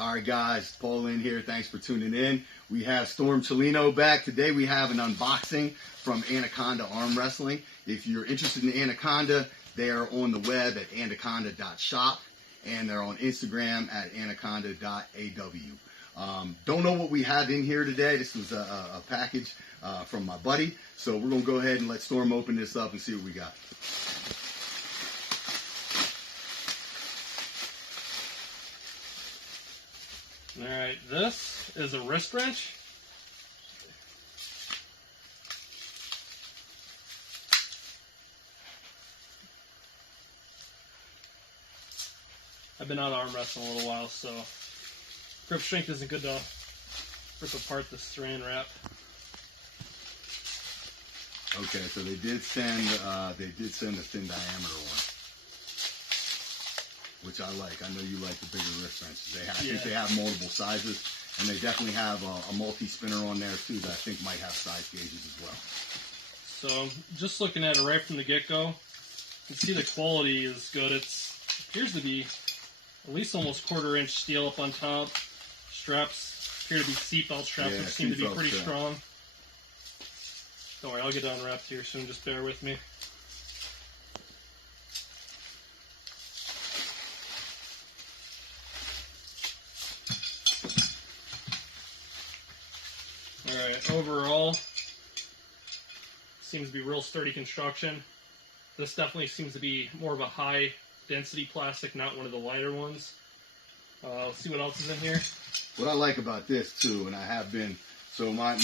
All right, guys, Paul Linn here. Thanks for tuning in. We have Storm Chellino back. Today we have an unboxing from Anaconda Arm Wrestling. If you're interested in Anaconda, they are on the web at Anaconda.shop, and they're on Instagram at Anaconda.AW. Don't know what we have in here today. This was a package from my buddy. So we're going to go ahead and let Storm open this up and see what we got. Alright, this is a wrist wrench. I've been out of arm wrestling a little while, so grip strength isn't good to rip apart the saran wrap. Okay, so they did send a thin diameter one, which I like. I know you like the bigger wrist wrenches. I think they have multiple sizes, and they definitely have a multi-spinner on there too that I think might have size gauges as well. So just looking at it right from the get-go, you can see the quality is good. It appears to be at least almost quarter-inch steel up on top. Straps appear to be seatbelt straps, which seem to be pretty strong. Don't worry, I'll get it unwrapped here soon. Just bear with me. Alright, overall, seems to be real sturdy construction. This definitely seems to be more of a high density plastic, not one of the lighter ones. Let's see what else is in here. What I like about this too, and I have been, so my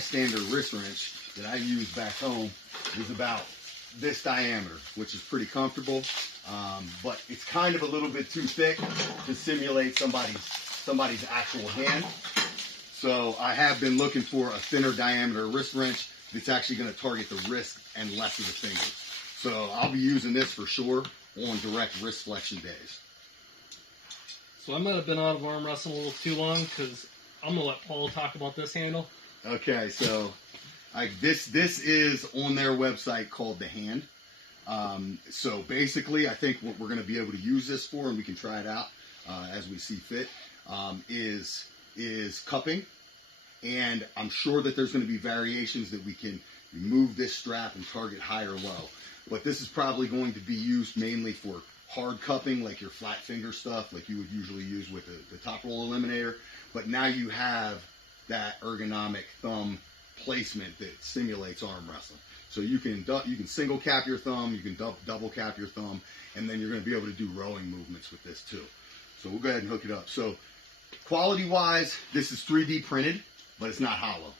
standard wrist wrench that I use back home is about this diameter, which is pretty comfortable, but it's kind of a little bit too thick to simulate somebody's actual hand. So I have been looking for a thinner diameter wrist wrench that's actually going to target the wrist and less of the fingers. So I'll be using this for sure on direct wrist flexion days. So I might have been out of arm wrestling a little too long because I'm going to let Paul talk about this handle. Okay, so this is on their website called The Hand. So basically, I think what we're going to be able to use this for, and we can try it out as we see fit, is cupping. And I'm sure that there's going to be variations that we can remove this strap and target high or low. But this is probably going to be used mainly for hard cupping, like your flat finger stuff, like you would usually use with the top roll eliminator. But now you have that ergonomic thumb placement that simulates arm wrestling. So you can single cap your thumb, you can double cap your thumb, and then you're going to be able to do rowing movements with this too. So we'll go ahead and hook it up. So quality wise, this is 3D printed, but it's not hollow.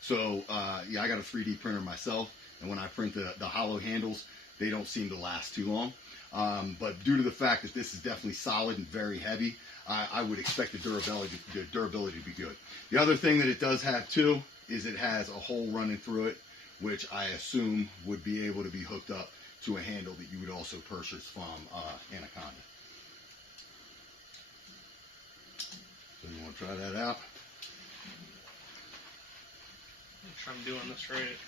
So yeah, I got a 3D printer myself, and when I print the hollow handles, they don't seem to last too long. But due to the fact that this is definitely solid and very heavy, I would expect the durability to be good. The other thing that it does have too is it has a hole running through it, which I assume would be able to be hooked up to a handle that you would also purchase from Anaconda. So you want to try that out? Make sure I'm doing this right.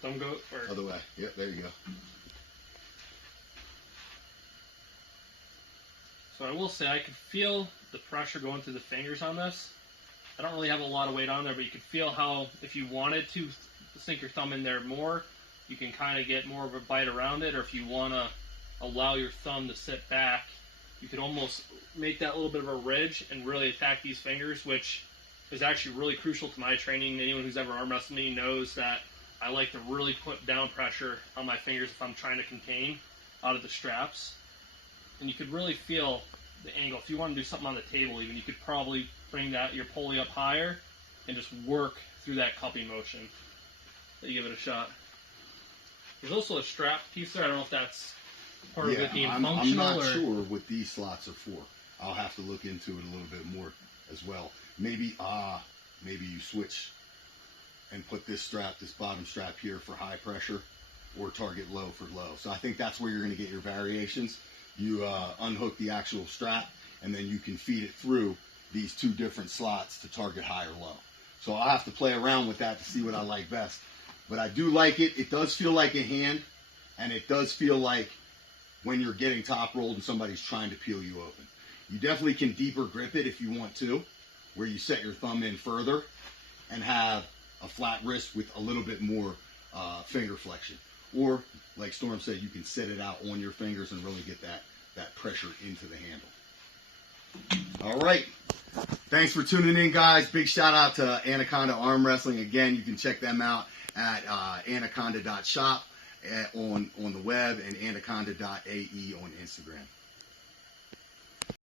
Thumb go or other way. Yep, there you go. So I will say I could feel the pressure going through the fingers on this. I don't really have a lot of weight on there, but you could feel how if you wanted to sink your thumb in there more, you can kind of get more of a bite around it, or if you want to allow your thumb to sit back, you could almost make that little bit of a ridge and really attack these fingers, which is actually really crucial to my training. Anyone who's ever arm wrestled me knows that I like to really put down pressure on my fingers if I'm trying to contain out of the straps. And you could really feel the angle. If you want to do something on the table even, you could probably bring your pulley up higher and just work through that cupping motion. Let you give it a shot. There's also a strap piece there. I don't know if that's part of it being functional. I'm not sure what these slots are for. I'll have to look into it a little bit more as well. Maybe you switch and put this bottom strap here for high pressure, or target low for low. So I think that's where you're going to get your variations. You unhook the actual strap, and then you can feed it through these two different slots to target high or low. So I'll have to play around with that to see what I like best. But I do like it. It does feel like a hand, and it does feel like when you're getting top rolled and somebody's trying to peel you open. You definitely can deeper grip it if you want to, where you set your thumb in further and have a flat wrist with a little bit more finger flexion. Or, like Storm said, you can set it out on your fingers and really get that pressure into the handle. All right. Thanks for tuning in, guys. Big shout out to Anaconda Arm Wrestling. Again, you can check them out at Anaconda.shop on the web and Anaconda.AW on Instagram.